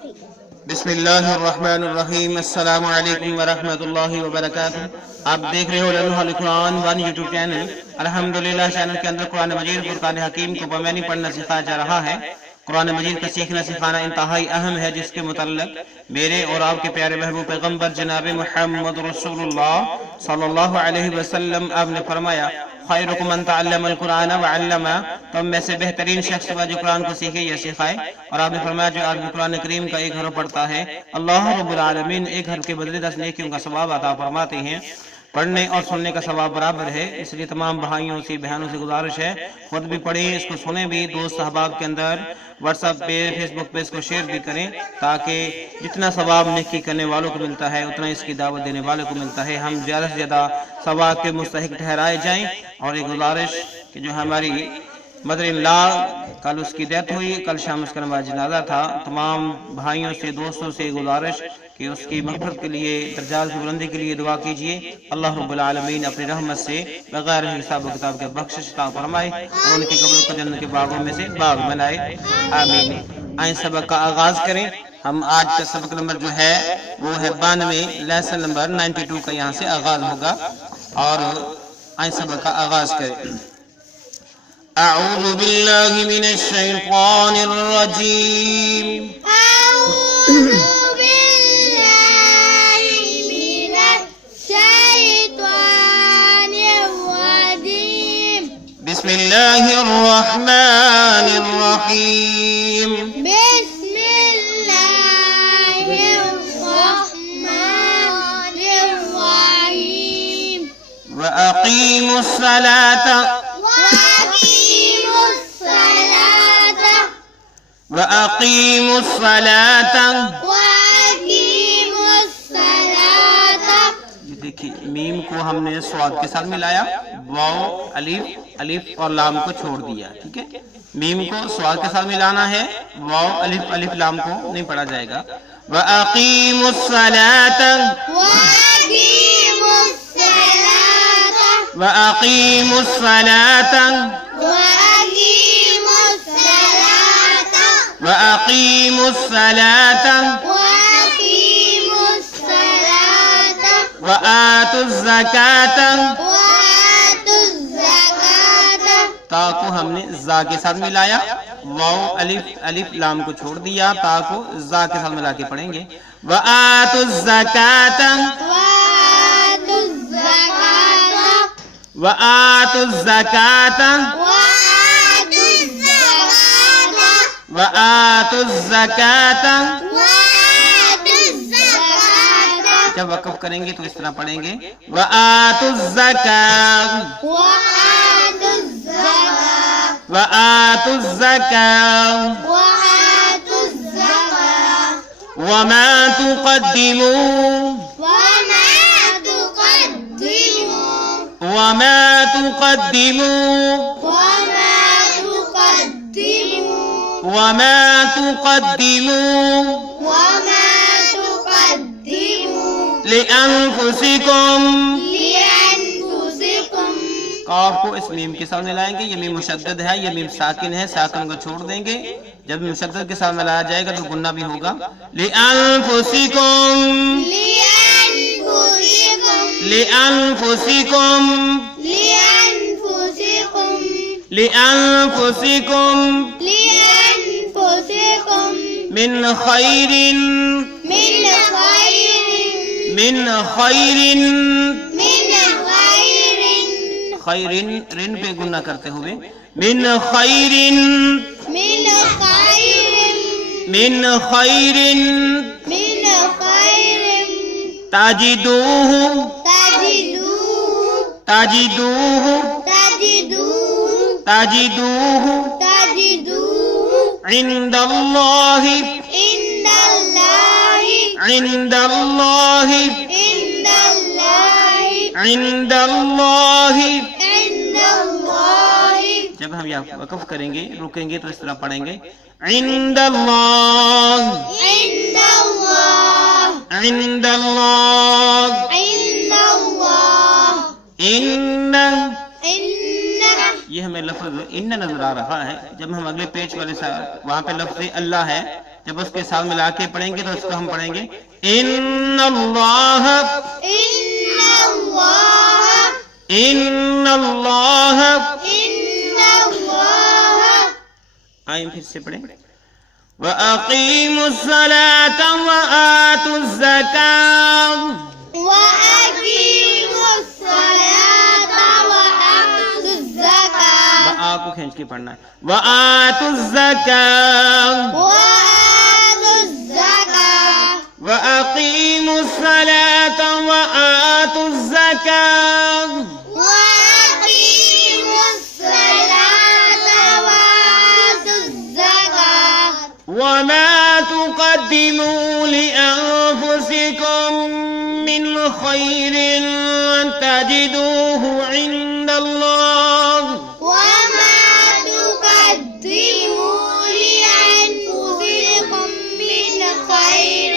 بسم اللہ الرحمن الرحیم، السلام علیکم ورحمۃ اللہ وبرکاتہ۔ آپ دیکھ رہے ہو لمحہ القرآن ون یوٹیوب چینل۔ الحمدللہ چینل کے اندر قرآن مجید فرقان حکیم کو بمعنی پڑھنا سکھایا جا رہا ہے۔ قرآن مجید کا سیکھنا سکھانا انتہائی اہم ہے، جس کے متعلق میرے اور آپ کے پیارے محبوب پیغمبر جناب محمد رسول اللہ صلی اللہ علیہ وسلم آپ نے فرمایا، خیرکم من تعلم القرآن وعلمہ، تم میں سے بہترین شخص وہ جو قرآن کو سیکھے یا سکھائے۔ اور آپ نے فرمایا جو آدمی قرآن کریم کا ایک حرف پڑھتا ہے، اللہ رب العالمین ایک حرف کے بدلے 10 نیکیوں کا ثواب عطا فرماتے ہیں۔ پڑھنے اور سننے کا ثواب برابر ہے، اس لیے تمام بھائیوں سے بہنوں سے گزارش ہے خود بھی پڑھیں، اس کو سنیں بھی، دوست احباب کے اندر واٹس ایپ پہ فیس بک پہ اس کو شیئر بھی کریں، تاکہ جتنا ثواب نیکی کرنے والوں کو ملتا ہے اتنا اس کی دعوت دینے والوں کو ملتا ہے، ہم زیادہ سے زیادہ ثواب کے مستحق ٹھہرائے جائیں۔ اور ایک گزارش کہ جو ہماری مدر ان لا کل اس کی ڈیتھ ہوئی، کل شام اس کا نماز جنازہ تھا، تمام بھائیوں سے دوستوں سے گزارش کہ اس کی مغفرت کے لیے، درجات کی بلندی کے لیے دعا کیجئے۔ اللہ رب العالمین اپنی رحمت سے بغیر حساب و کتاب کے بخشش عطا فرمائے اور ان کی قبر کو جنت کے باغوں میں سے باغ بنائے، آمین۔ آئیں سبق کا آغاز کریں۔ ہم آج کا سبق نمبر جو ہے وہ ہے 92، لیسن نمبر 92 کا یہاں سے آغاز ہوگا، اور آئیں سبق کا آغاز کریں۔ اعوذ باللہ من الشیطان الرجیم، بسم اللہ الرحمن الرحیم، بسم اللہ الرحمن الرحیم، وَأَقِيمُوا الصَّلَاةَ وَأَقِيمُوا الصَّلَاةَ یہ دیکھیے میم کو ہم نے سواد کے ساتھ ملایا، واو الف اور لام کو چھوڑ دیا، ٹھیک ہے۔ میم کو سواد کے ساتھ ملانا ہے، واو الف لام کو نہیں پڑھا جائے گا۔ وَأَقِيمُوا الصَّلَاةَ وَأَقِيمُوا الصَّلَاةَ وَأَقِيمُوا الصَّلَاةَ وَآتُوا الزَّكَاةَ، تا کو ہم نے زا کے ساتھ ملایا، واو الف لام کو چھوڑ دیا، تا کو زا کے ساتھ ملا کے پڑھیں گے۔ وَآتُوا الزَّكَاةَ وَآتُوا الزَّكَاةَ وَآتُوا الزَّكَاةَ۔ جب وقف کریں گے تو اس طرح پڑھیں گے، وَآتُوا الزَّكَاةَ وَآتُوا الزَّكَاةَ وَمَا تُقَدِّمُوا لِأَنفُسِكُمْ، قاف کو اس میم کے ساتھ ملائیں گے، یہ میم مشدد ہے، یہ میم ساکن ہے، ساکن کو چھوڑ دیں گے۔ جب مشدد کے ساتھ ملایا جائے گا تو گنہ بھی ہوگا۔ لِأَنفُسِكُمْ لِأَنفُسِكُمْ لِأَنفُسِكُمْ من خیر رن پہ گنہ کرتے ہوئے، من خیر تجدوه عند اللہ جب ہم یہاں وقف کریں گے، رکیں گے تو اس طرح پڑھیں گے، عند اللہ ان یہ ہمیں لفظ ان نظر آ رہا ہے۔ جب ہم اگلے پیج والے وہاں پہ لفظ اللہ ہے، جب اس کے ساتھ ملا کے پڑھیں گے تو اس کو ہم پڑھیں گے ان اللہ إن الله ان اللہ. إن الله آئیں پھر سے پڑھیں وَأَقِيمُوا الصَّلَاةَ وَآتُوا الزَّكَاةَ. وأقيموا الصلاة وآتوا الزكاة وآ کو کھینچ کے پڑھنا ہے وَآتُوا الزَّكَاةَ. وآتوا الزكاة وَأَقِيمُوا الصَّلَاةَ وَآتُوا الزَّكَاةَ. وأقيموا الصلاة وآتوا الزكاة وَمَا تُقَدِّمُوا لِأَنفُسِكُم مِّنْ خَيْرٍ تَجِدُوهُ عِندَ اللَّهِ. وما تقدموا لأنفسكم من خير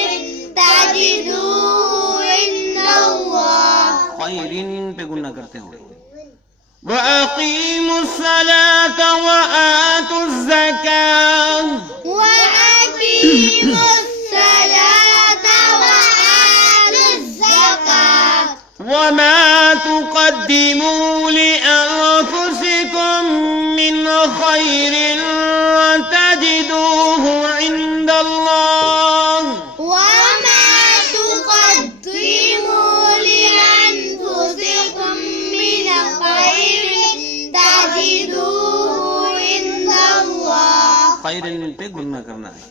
تجدوه عند الله خَيْرٍ پہ گنہ کرتے ہوئے وَأَقِيمُوا الصَّلَاةَ وَآتُوا الزَّكَاةَ. وأقيموا الصلاة وآتوا الزكاة وَمَا تُقَدِّمُوا لِأَنفُسِكُم مِّنْ خَيْرٍ تَجِدُوهُ عِندَ اللَّهِ. وما تقدموا لأنفسكم من خير تجدوه عند الله خَيْرٍ پہ گنہ کرنا ہے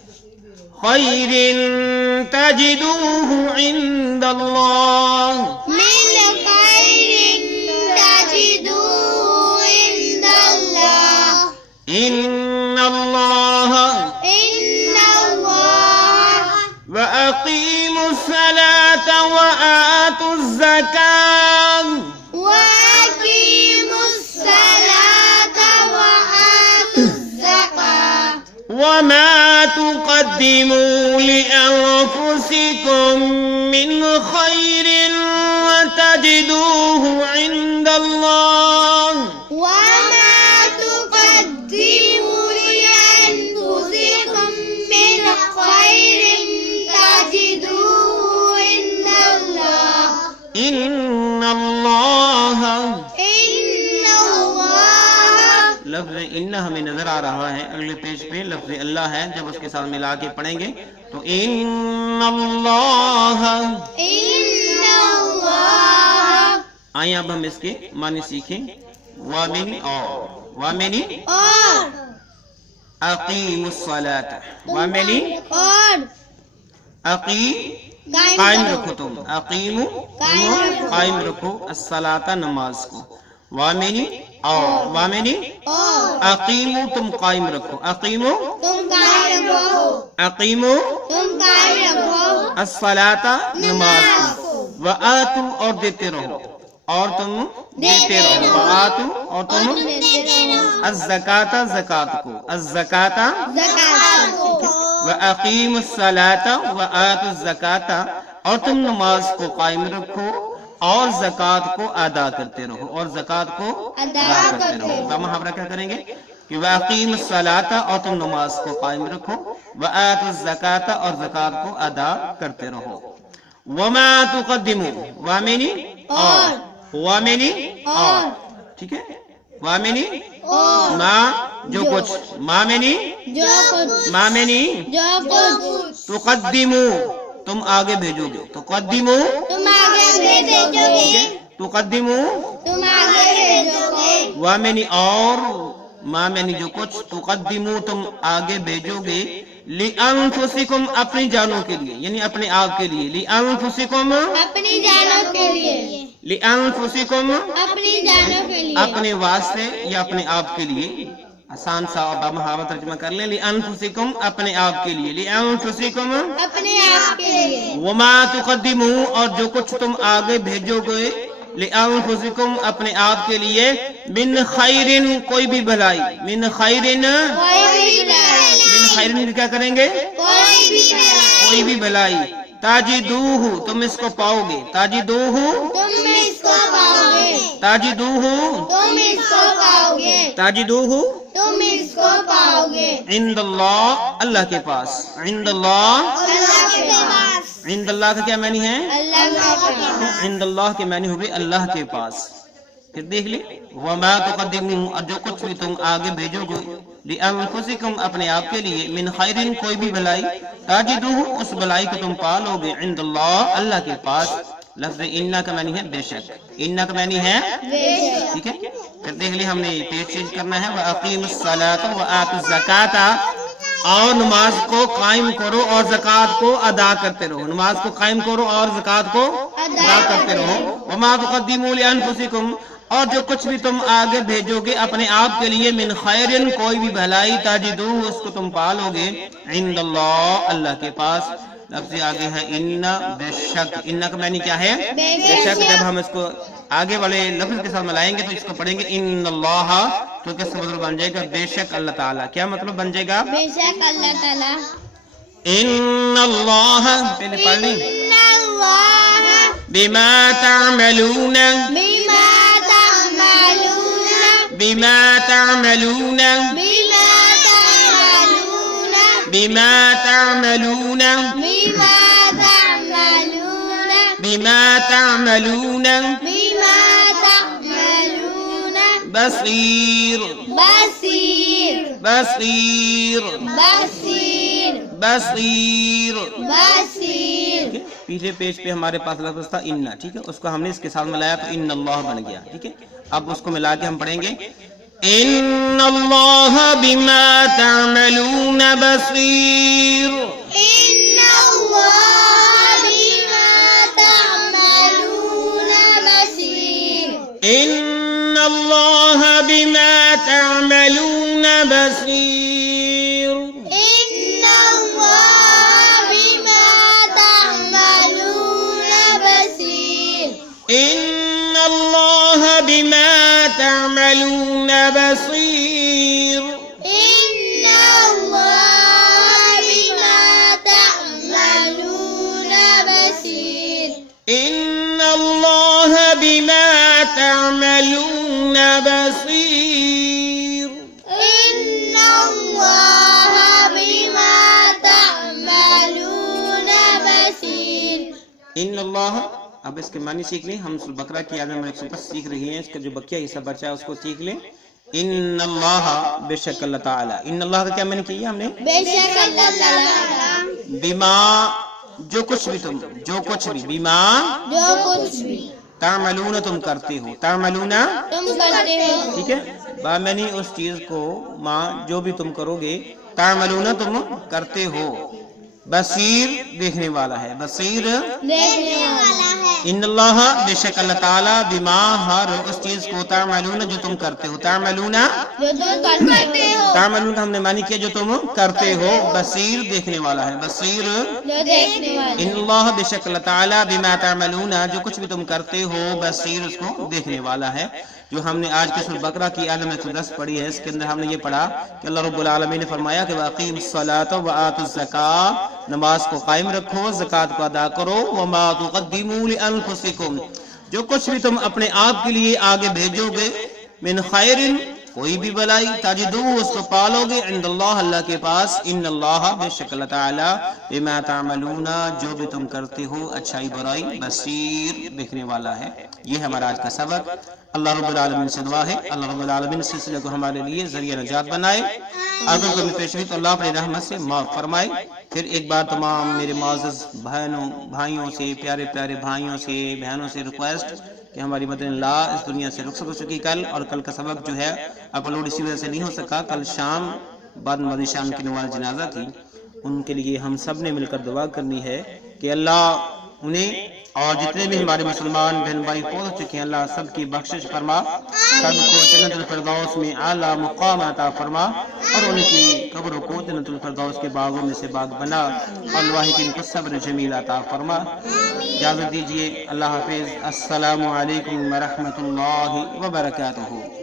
خَيْرٍ تَجِدُوهُ عِندَ اللَّهِ. من خير تجدوه عند الله إِنَّ اللَّهَ إن الله وَأَقِيمُوا الصَّلَاةَ وَآتُوا الزَّكَاةَ. وأقيموا الصلاة وآتوا الزكاة وَمَا تُقَدِّمُوا لِأَنفُسِكُم مِّنْ خَيْرٍ تَجِدُوهُ عِندَ اللَّهِ. وما تقدموا لأنفسكم من خير تجدوه عند الله إِنَّ اللَّهَ. إن الله لفظ انہ ہمیں نظر آ رہا ہے اگلے پیج پہ لفظ اللہ ہے جب اس کے ساتھ ملا کے پڑھیں گے تو ان اللہ. إن الله آئیں اب ہم اس کے معنی سیکھیں وامنی اور وامنی اور اقیم الصلاۃ وامنی اور قائم رکھو تم اقیم قائم رکھو الصلاۃ نماز کو وامنی اور وامنی اور اقیم تم قائم رکھو اقیم تم قائم رہو اقیم تم قائم رکھو الصلاۃ نماز کو وآتو اور دیتے رہو اور تم دیتے رہو وآتو اور تم الزکاۃ زکات کو الزکاۃ زکات کو وَأَقِيمُوا الصَّلَاةَ وَآتُوا الزَّكَاةَ اور تم نماز کو قائم رکھو اور زکات کو ادا کرتے رہو اور زکات کو ادا کرتے رہو. کا محاورہ کیا کریں گے کہ وَأَقِيمُوا الصَّلَاةَ اور تم نماز کو قائم رکھو وَآتُوا الزَّكَاةَ اور زکات کو ادا کرتے رہو. وَمَا تُقَدِّمُوا وامنی اور وامنی اور ٹھیک ہے وامنی ما جو کچھ مامنی جو کچھ مامنی جو کچھ تقدمو تم آگے بھیجو گے تقدمو تم آگے بھیجو گے تقدمو تم آگے بھیجو گے وامنی اور مامنی جو کچھ تقدمو تم آگے بھیجو گے لِأَنفُسِكُمْ اپنی جانوں کے لیے یعنی اپنے آپ کے لیے لِأَنفُسِكُمْ اپنی جانوں کے لیے لِأَنفُسِكُمْ اپنی جانوں کے لیے اپنے واسطے یا اپنے آپ کے لیے آسان سا محاورہ ترجمہ کر لیں لِأَنفُسِكُمْ اپنے آپ کے لیے لِأَنفُسِكُمْ اپنے آپ کے لیے وَمَا تُقَدِّمُوا اور جو کچھ تم آگے بھیجو گے لِأَنفُسِكُمْ اپنے آپ کے لیے من خیرن کوئی بھی بھلائی من خیرن من خیرن کیا کریں گے کوئی بھی بھلائی تاجدوہ تم اس کو پاؤ گے تاجدوہ تم اس کو پاؤ گے تاجدوہ تم اس کو پاؤ گے تاجدوہ تم اس کو پاؤ گے عند اللہ اللہ کے پاس، عند اللہ، اللہ کے پاس، عند اللہ کا کیا معنی ہے؟ اللہ کے پاس، عند اللہ کے معنی ہوئے اللہ کے پاس۔ پھر دیکھ لیں وما تقدموا، اور جو کچھ بھی تم آگے بھیجو گے، لانفسکم اپنے آپ کے لیے، من خیرن کوئی بھی بھلائی، تجدوہ اس بھلائی کو تم پالو گے، عند اللہ اللہ کے پاس۔ لفظ انا کا معنی ہے بے شک، انا کا معنی ہے بے شک، ٹھیک ہے۔ پھر دیکھ لیں ہم نے پیج چینج کرنا ہے، وَأَقِيمُوا الصَّلَاةَ وَآتُوا الزَّكَاةَ، اور نماز کو قائم کرو اور زکوٰۃ کو ادا کرتے رہو، نماز کو قائم کرو اور زکوٰۃ کو ادا کرتے رہو۔ وَمَا تُقَدِّمُوا لِأَنفُسِكُمْ، اور جو کچھ بھی تم آگے بھیجو گے اپنے آپ کے لیے، من خیرن کوئی بھی بھلائی، تجدوہ اس کو تم پالو گے، عند اللہ اللہ کے پاس۔ لفظ آگے ہے ان، بے شک، ان کا معنی کیا ہے؟ بے بے شک۔ شک۔ جب ہم اس کو آگے والے لفظ کے ساتھ ملائیں گے تو اس کو پڑھیں گے ان اللہ، تو کس کا مطلب بن جائے گا؟ بے شک اللہ تعالیٰ۔ کیا مطلب بن جائے گا؟ بے شک اللہ تعالیٰ، ان اللہ، پہلے پڑھ لیں، ان اللہ بما تعملون، بما تعملون، بما تعملون، بما تعملون، بما تعملون، بما تعملون، بما تعملون بما تعملون، بصیر، بصیر، بصیر، بصیر، بصیر۔ بصیر، پیچھے پیج پہ ہمارے پاس لفظ تھا ان، ٹھیک ہے، اس کو ہم نے اس کے ساتھ ملایا تو ان اللہ بن گیا، ٹھیک ہے۔ اب اس کو ملا کے ہم پڑھیں گے ان اللہ بما تعملون بصیر، ان اللہ بما تعملون بصیر، ان اللہ بما تعملون بصیر، ان اللہ بما تعملون بصیر، ان اللہ بما تعملون بصیر، ان اللہ بما تعملون بصیر، ان اللہ بما تعملون بصیر۔ ان اللہ بما تعملون بصیر، ان اللہ، اب اس کے معنی سیکھ لیں، ہم سورۃ بقرہ کی آیت نمبر 110 سیکھ رہی ہیں، اس کا جو بقیہ حصہ بچا ہے اس کو سیکھ لیں۔ ان اللہ، بے شک اللہ تعالیٰ، ان اللہ کا کیا معنی کیا ہم نے؟ بے شک اللہ تعالیٰ، بما، جو کچھ بھی تم، جو کچھ بھی، بما جو کچھ بھی تعملون تم کرتے ہو، تعملون، تم کرتے ہو، ٹھیک ہے، با معنی اس چیز کو، ماں جو بھی تم کرو گے، تعملون تم کرتے ہو، بصیر دیکھنے والا ہے، بصیر، دیکھنے والا ہے، ان اللہ بے شک اللہ تعالیٰ، بما ہر اس چیز کو، تعملون جو تم کرتے ہو، تعملون، جو تم کرتے ہو، تعملون کا ہم نے معنی کیا جو تم کرتے ہو، بصیر دیکھنے والا ہے، بصیر، جو دیکھنے والا ان اللہ بے شک اللہ تعالیٰ، بما تعملون جو کچھ بھی تم کرتے ہو، بصیر اس کو دیکھنے والا ہے۔ جو ہم نے آج کی سورۃ بقرہ کی آیت نمبر 110 پڑھی ہے، اس کے اندر ہم نے یہ پڑھا کہ اللہ رب العالمین نے فرمایا کہ وَأَقِيمُوا الصَّلَاةَ وَآتُوا الزَّكَاةَ، نماز کو قائم رکھو، زکوٰۃ کو ادا کرو، وَمَا تُقَدِّمُوا لِأَنفُسِكُمْ جو کچھ بھی تم اپنے آپ کے لیے آگے بھیجو گے، من خیرن کوئی بھی بلائی، تجدوہ اس کو پالو گے، عند اللہ اللہ کے پاس، ان اللہ بے شک اللہ تعالیٰ، بما تعملون جو بھی تم کرتے ہو اچھائی برائی، بصیر دیکھنے والا ہے۔ یہ ہمارا آج کا سبق۔ اللہ رب العالمین سے دعا ہے اللہ رب العالمین اس سلسلے کو ہمارے لیے ذریعہ نجات بنائے، اگر کوئی پیش ہوئی تو اللہ اپنی رحمت سے معاف فرمائے۔ پھر ایک بار تمام میرے معزز بھائیوں سے، پیارے پیارے بھائیوں سے، بہنوں سے ریکویسٹ کہ ہماری مدن اللہ اس دنیا سے رخصت ہو چکی کل، اور کل کا سبق جو ہے اپلوڈ اسی وجہ سے نہیں ہو سکا، کل شام بعد مغرب شام کی نماز جنازہ تھی، ان کے لیے ہم سب نے مل کر دعا کرنی ہے کہ اللہ انہیں اور جتنے بھی ہمارے مسلمان بہن بھائی فوت ہو چکے ہیں اللہ سب کی بخشش فرما، سب کو جنت الفردوس میں اعلیٰ مقام عطا فرما، اور ان کی قبروں کو جنت الفردوس کے باغوں میں سے باغ بنا، اور الواحدین کو صبر جمیل عطا فرما۔ اجازت دیجیے، اللہ حافظ، السلام علیکم ورحمۃ اللہ وبرکاتہ۔